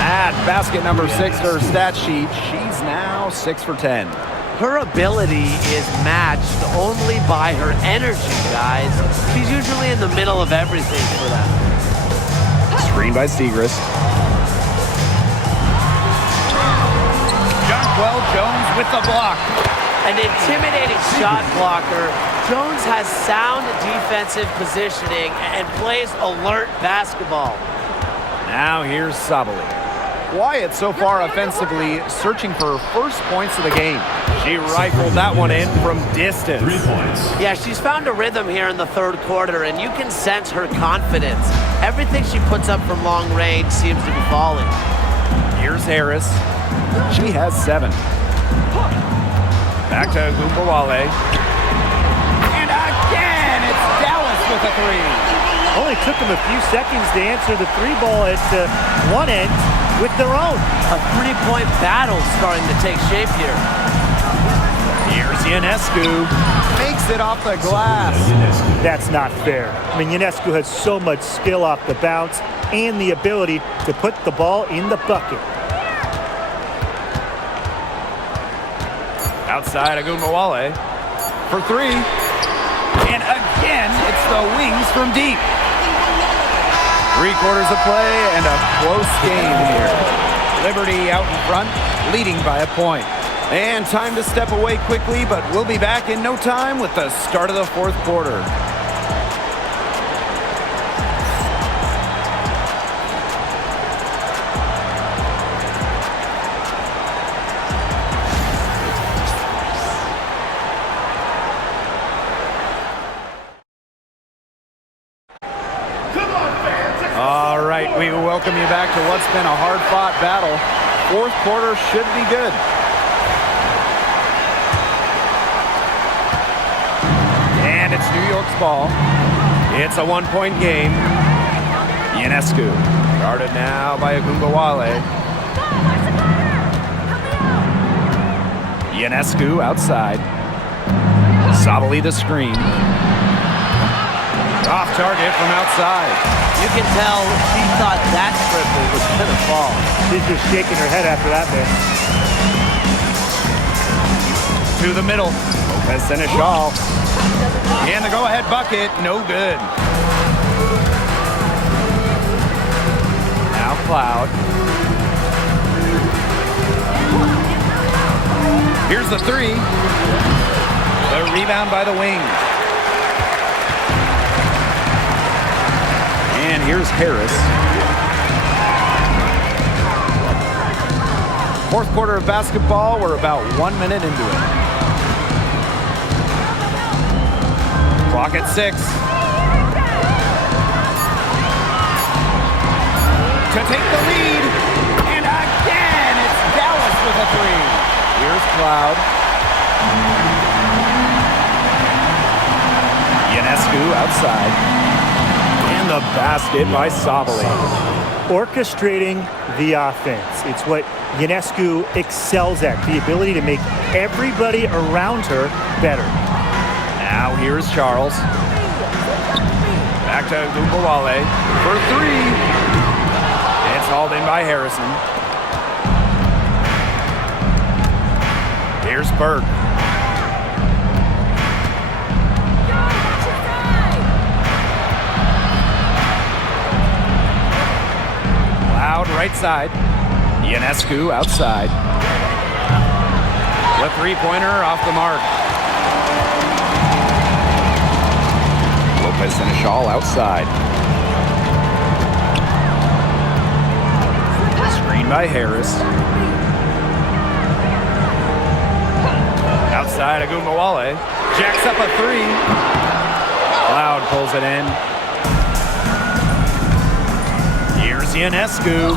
Add basket number 6 to her stat sheet. She's now now 6 for 10. Her ability is matched only by her energy, guys. She's usually in the middle of everything for them. Screen by Segrist. Jonquel Jones with the block. An intimidating shot blocker. Jones has sound defensive positioning and plays alert basketball. Now here's Sabali. Quiet so far offensively, searching for her first points of the game. She rifled that one in from distance. 3 points. Yeah, she's found a rhythm here in the third quarter, and you can sense her confidence. Everything she puts up from long range seems to be falling. Here's Harris. She has 7. Back to Gumbawale. And again, it's Dallas with a 3. Only took them a few seconds to answer the 3 ball at one end with their own. A 3-point battle starting to take shape here. Here's Ionescu. Makes it off the glass. That's not fair. I mean, Ionescu has so much skill off the bounce and the ability to put the ball in the bucket. Outside Agumbawale for 3. And again, it's the wings from deep. 3 quarters of play and a close game here. Liberty out in front, leading by a point. And time to step away quickly, but we'll be back in no time with the start of the fourth quarter. All right, we welcome you back to what's been a hard-fought battle. Fourth quarter should be good. And it's New York's ball. It's a 1-point game. Ionescu guarded now by Agumbawale. Ionescu outside. Sabali the screen. Off target from outside. You can tell she thought that triple was going to fall. She's just shaking her head after that miss. To the middle. Lopez Seneschal. And the go-ahead bucket, no good. Now Cloud. Here's the 3. The rebound by the wing. And here's Harris. Fourth quarter of basketball, we're about 1 minute into it. Clock at 6. To take the lead. And again, it's Dallas with a 3. Here's Cloud. Ionescu outside. And the basket by Sabali. Orchestrating the offense. It's what Ionescu excels at, the ability to make everybody around her better. Now here's Charles. Back to Gumbawale for 3. It's hauled in by Harrison. Here's Burke. Loud right side. Ionescu outside. The 3-pointer off the mark. Lopez Seneschal outside. Screen by Harris. Outside Agumbawale. Jacks up a 3. Cloud pulls it in. Here's Ionescu.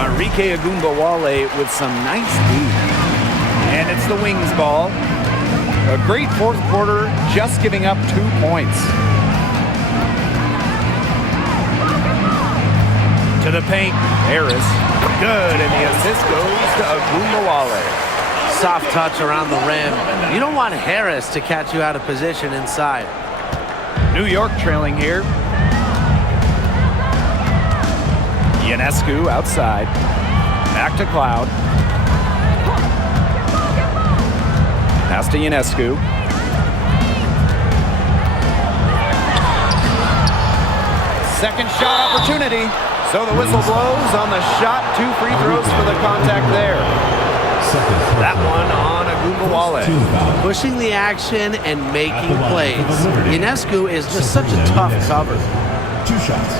Enrique Agumbawale with some nice D. And it's the Wings ball. A great fourth quarter, just giving up 2 points. To the paint, Harris. Good, and the assist goes to Agumbawale. Soft touch around the rim. You don't want Harris to catch you out of position inside. New York trailing here. Ionescu outside. Back to Cloud. to Ionescu. Second shot opportunity. So the whistle blows on the shot. 2 free throws for the contact there. That one on Agumbawale. Pushing the action and making plays. Ionescu is just such a tough cover. 2 shots.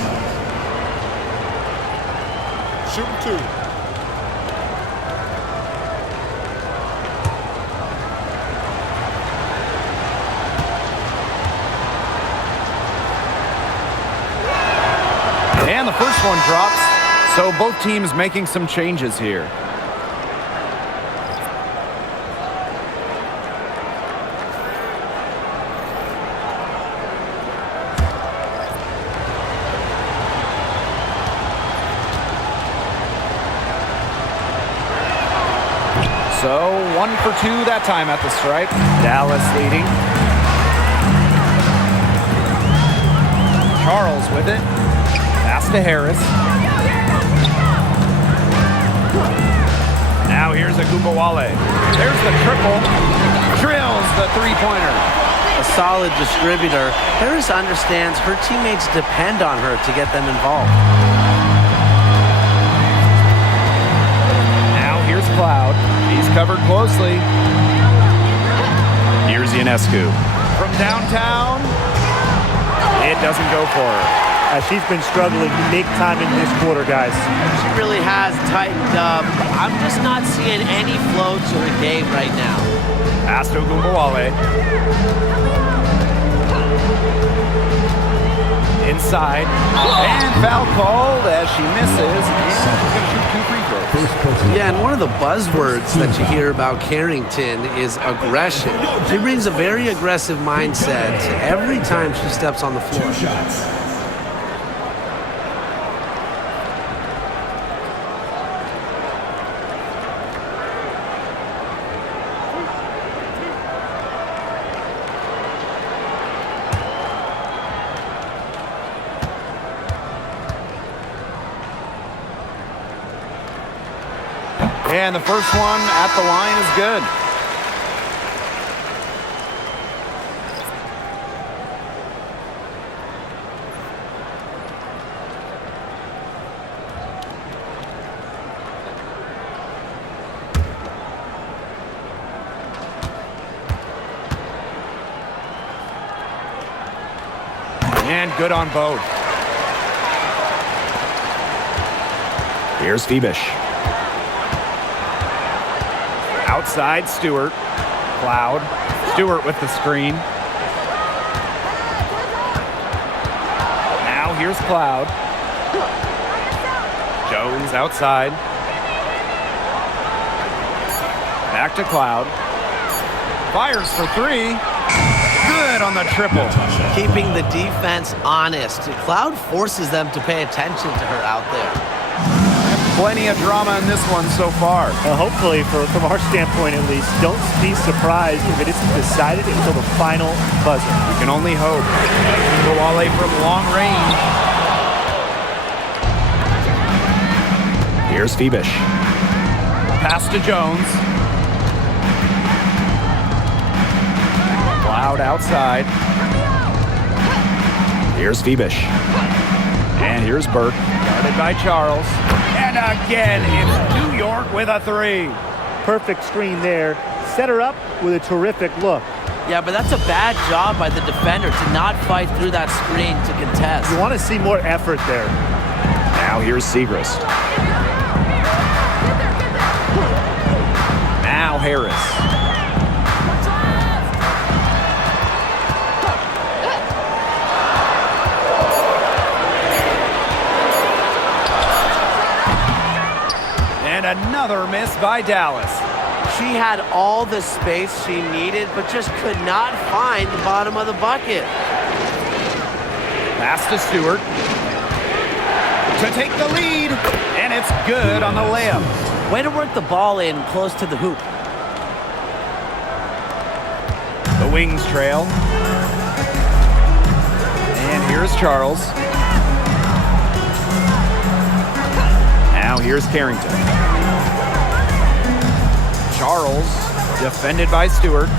Shooting 2. And the first one drops. So both teams making some changes here. So 1 for 2 that time at the stripe. Dallas leading. Charles with it. Pass to Harris. Now here's Agumbawale. There's the triple. Drills the three-pointer. A solid distributor. Harris understands her teammates depend on her to get them involved. Now here's Cloud. He's covered closely. Here's Ionescu. From downtown, it doesn't go for her. She's been struggling big time in this quarter, guys. She really has tightened up. I'm just not seeing any flow to her game right now. Pass to Agumbawale. Inside. And foul called as she misses. And she's going to shoot 2 free throws. Yeah, and one of the buzzwords that you hear about Carrington is aggression. She brings a very aggressive mindset every time she steps on the floor. 2 shots. And the first one at the line is good. And good on both. Here's Phoebish. Outside, Stewart. Cloud. Stewart with the screen. Now here's Cloud. Jones outside. Back to Cloud. Fires for 3. Good on the triple. Keeping the defense honest. Cloud forces them to pay attention to her out there. Plenty of drama in this one so far. Hopefully, from our standpoint at least, don't be surprised if it isn't decided until the final buzzer. We can only hope. Agumbawale from long range. Here's Phoebish. Pass to Jones. Cloud outside. Here's Phoebish. And here's Burke. Guarded by Charles. And again, it's New York with a 3. Perfect screen there. Set her up with a terrific look. Yeah, but that's a bad job by the defender to not fight through that screen to contest. You want to see more effort there. Now here's Segrist. Now Harris. And another miss by Dallas. She had all the space she needed, but just could not find the bottom of the bucket. Pass to Stewart. To take the lead. And it's good on the layup. Way to work the ball in close to the hoop. The Wings trail. And here's Charles. Now here's Carrington. Charles, defended by Stewart.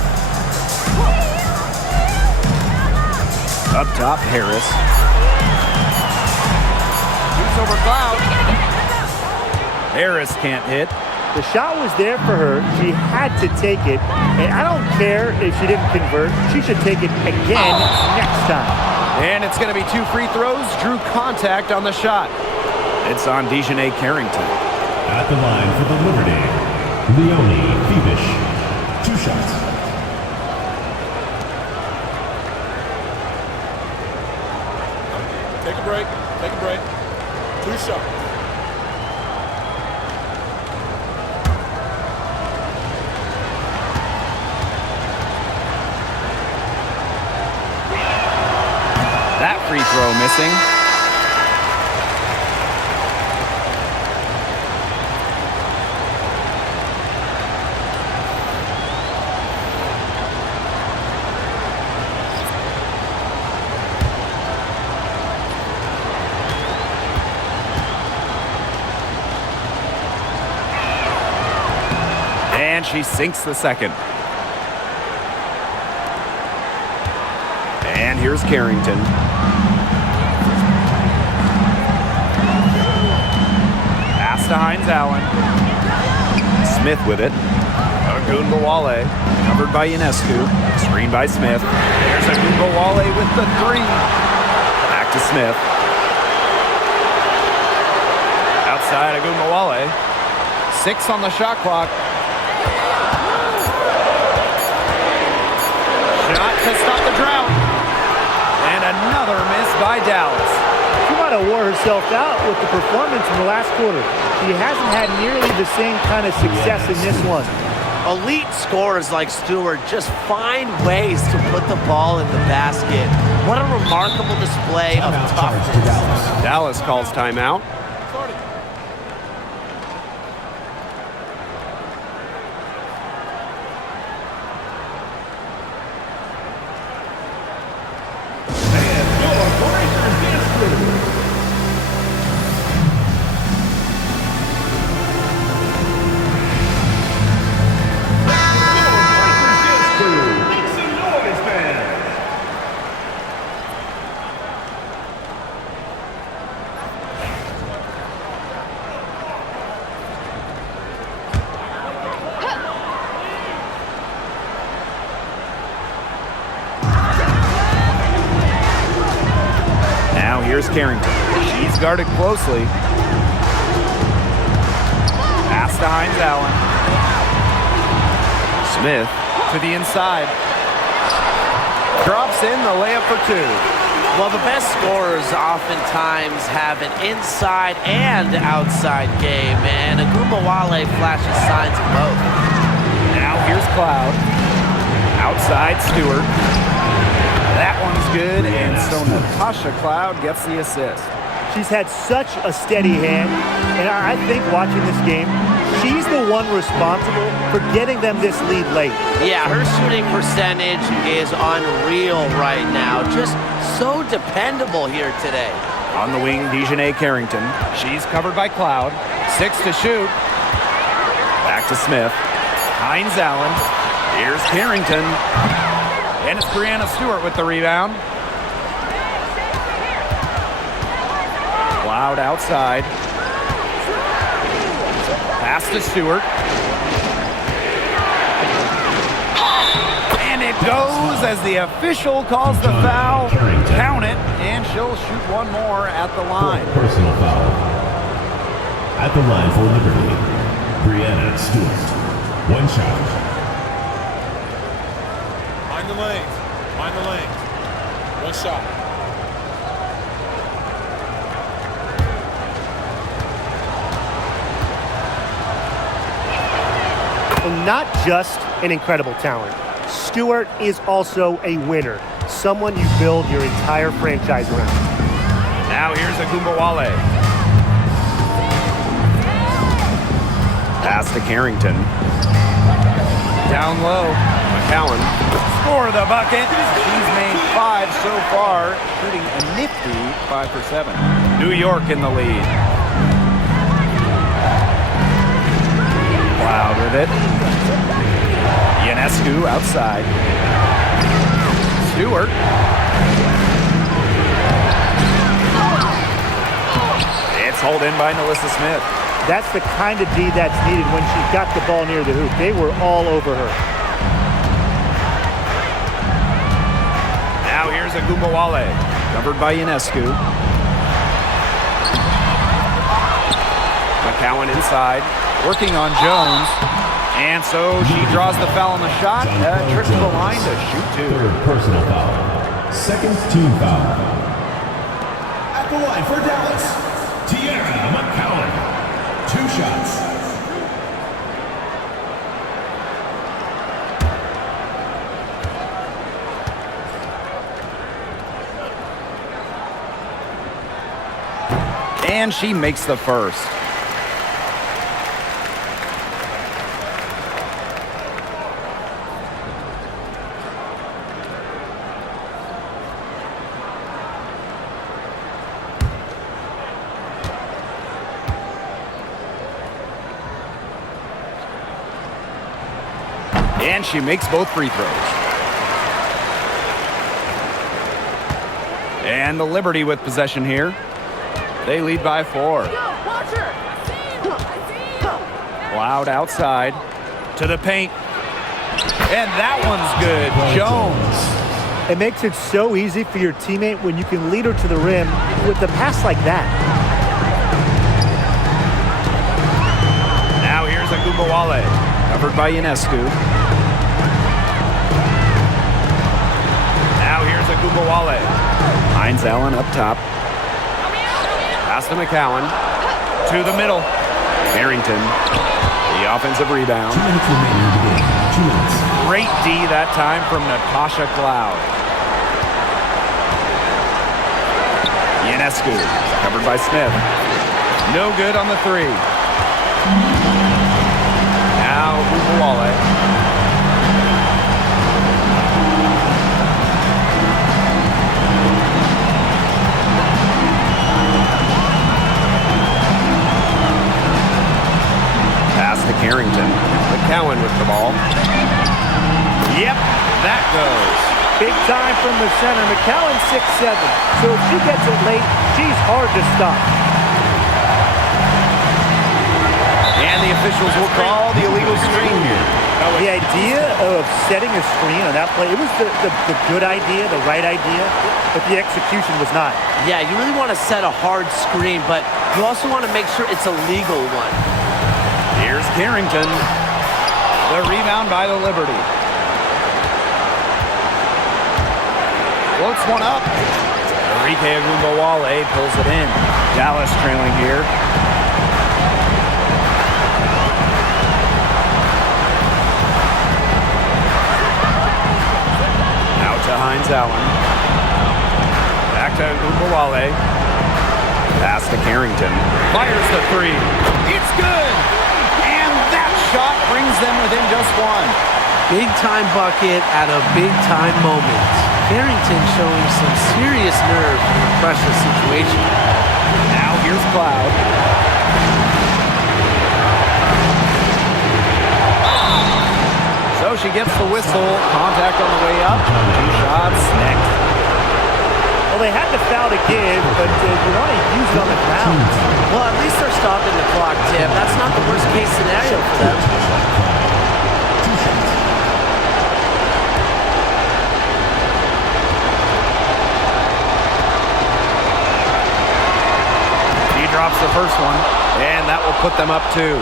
Up top, Harris. Shoots over Cloud. Harris can't hit. The shot was there for her. She had to take it. And I don't care if she didn't convert. She should take it again next time. And it's going to be 2 free throws. Drew contact on the shot. It's on Dejanay Carrington. At the line for the Liberty, Leonie Phoebish. 2 shots. Take a break. Take a break. 2 shots. That free throw missing. And she sinks the second. And here's Carrington. Pass to Hines Allen. Smith with it. Agunbowale. Covered by Ionescu. Screen by Smith. There's Agunbowale with the 3. Back to Smith. Outside Agunbowale. 6 on the shot clock. Shot to stop the drought. And another miss by Dallas. She might have wore herself out with the performance in the last quarter. She hasn't had nearly the same kind of success in this one. Elite scorers like Stewart just find ways to put the ball in the basket. What a remarkable display of toughness. Dallas calls timeout. Here's Carrington. She's guarded closely. Pass to Hines Allen. Smith to the inside. Drops in the layup for 2. Well, the best scorers oftentimes have an inside and outside game, and Agunbowale flashes signs of both. Now here's Cloud. Outside Stewart. That one's good, and so Natasha Cloud gets the assist. She's had such a steady hand, and I think watching this game, she's the one responsible for getting them this lead late. Yeah, her shooting percentage is unreal right now. Just so dependable here today. On the wing, Dejanay Carrington. She's covered by Cloud. 6 to shoot. Back to Smith. Hines Allen. Here's Carrington. And it's Brianna Stewart with the rebound. Cloud outside. Pass to Stewart. And it goes as the official calls the foul. Count it, and she'll shoot one more at the line. Personal foul. At the line for Liberty, Brianna Stewart. 1 shot. Mind the lanes. Mind the lanes. 1 shot. And not just an incredible talent. Stewart is also a winner. Someone you build your entire franchise around. Now here's Agunbowale. Pass to Carrington. Down low. McCowan. Score the bucket. She's made 5 so far, shooting a nifty 5 for 7. New York in the lead. Cloud with it. Ionescu outside. Stewart. hauled in by Nalissa Smith. That's the kind of D that's needed when she's got the ball near the hoop. They were all over her. Now here's Agumbawale, covered by Ionescu. McCowan inside, working on Jones. And so she draws the foul on the shot. Trips to the line to shoot two. Third personal foul. Second team foul. At the line for Dallas, Tiara McCowan. 2 shots. And she makes the first. And she makes both free throws. And the Liberty with possession here. They lead by 4. Loud outside to the paint. And that one's good. Jones. It makes it so easy for your teammate when you can lead her to the rim with a pass like that. Now here's Agumbawale, covered by Ionescu. Now here's Agumbawale. Hines Allen up top. Pass to McCowan. To the middle. Harrington. The offensive rebound. 2 minutes remaining in the game. 2 minutes. Great D that time from Natasha Cloud. Ionescu, covered by Smith. No good on the 3. Now Agumbawale. Harrington. McCowan with the ball. Yep, that goes. Big time from the center. McCowan 6'7", so if she gets it late, she's hard to stop. And the officials will call the illegal screen here. The idea of setting a screen on that play, it was the good idea, the right idea, but the execution was not. Yeah, you really want to set a hard screen, but you also want to make sure it's a legal one. Here's Carrington. The rebound by the Liberty. Floats one up. Enrique Agumbawale pulls it in. Dallas trailing here. Out to Hines Allen. Back to Agumbawale. Pass to Carrington. Fires the 3. It's good! Shot brings them within just 1. Big time bucket at a big time moment. Carrington showing some serious nerve in a pressure situation. Now here's Cloud. So she gets the whistle. Contact on the way up. 2 shots next. Well, they had the foul to give, but you want to use it on the ground. Well, at least they're stopping the clock, Tim. That's not the worst case scenario for them. He drops the first one, and that will put them up 2.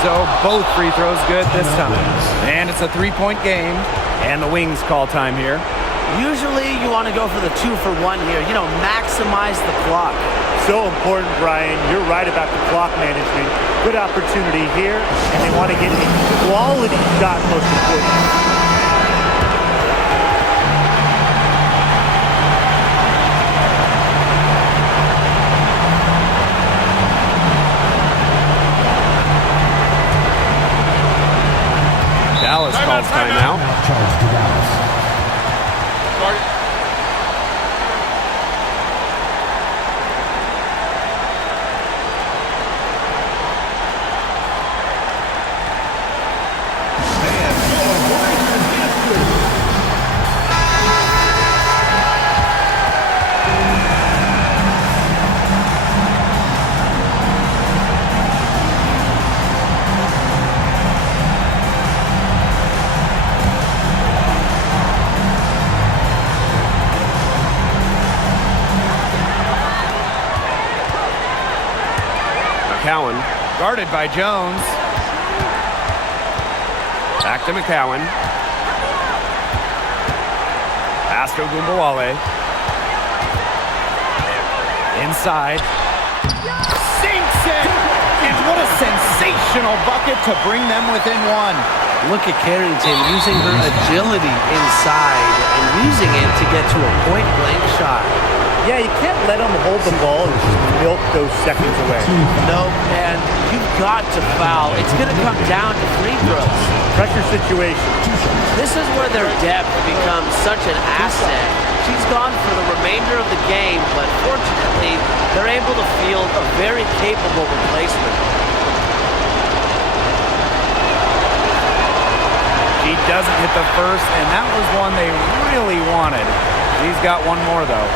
So both free throws good this time. And it's a 3-point game. And the Wings call time here. Usually you want to go for the 2 for 1 here. You know, maximize the clock. So important, Brian. You're right about the clock management. Good opportunity here. And they want to get a quality shot, most important. Dallas calls timeout. Charge to Dallas. Guarded by Jones. Back to McCowan. Pass to Ogunbowale. Inside. Sinks it! And what a sensational bucket to bring them within one. Look at Carrington using her agility inside and using it to get to a point-blank shot. Yeah, you can't let them hold the ball and just milk those seconds away. No, and you've got to foul. It's going to come down to free throws. Pressure situation. This is where their depth becomes such an asset. She's gone for the remainder of the game, but fortunately, they're able to field a very capable replacement. She doesn't hit the first, and that was one they really wanted. She's got one more, though.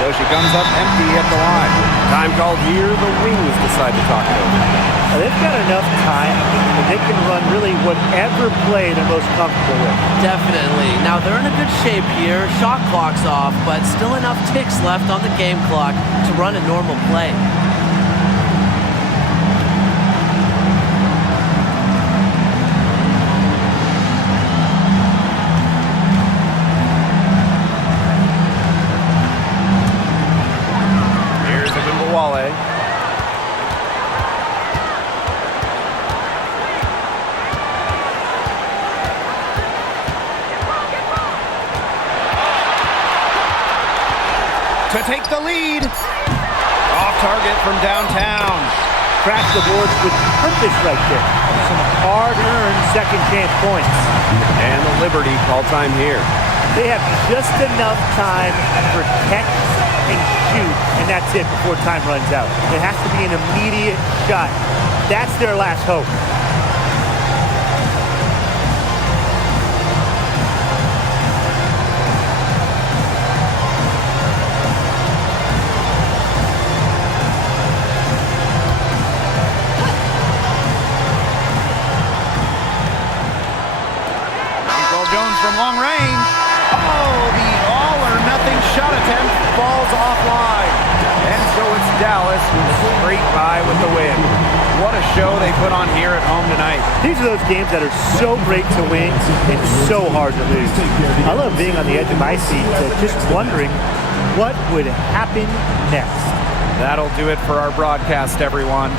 So she comes up empty at the line. Time called here. The Wings decide to talk it over. They've got enough time that they can run really whatever play they're most comfortable with. Definitely. Now, they're in a good shape here. Shot clock's off, but still enough ticks left on the game clock to run a normal play. Here's Ogunbowale. To take the lead. Off target from downtown. Crash the boards with purpose right there. Some hard-earned second-chance points. And the Liberty call time here. They have just enough time to protect and shoot, and that's it before time runs out. It has to be an immediate shot. That's their last hope. From long range. Oh, the all-or-nothing shot attempt falls offline. And so it's Dallas who's straight by with the win. What a show they put on here at home tonight. These are those games that are so great to win and so hard to lose. I love being on the edge of my seat, just wondering what would happen next. That'll do it for our broadcast, everyone.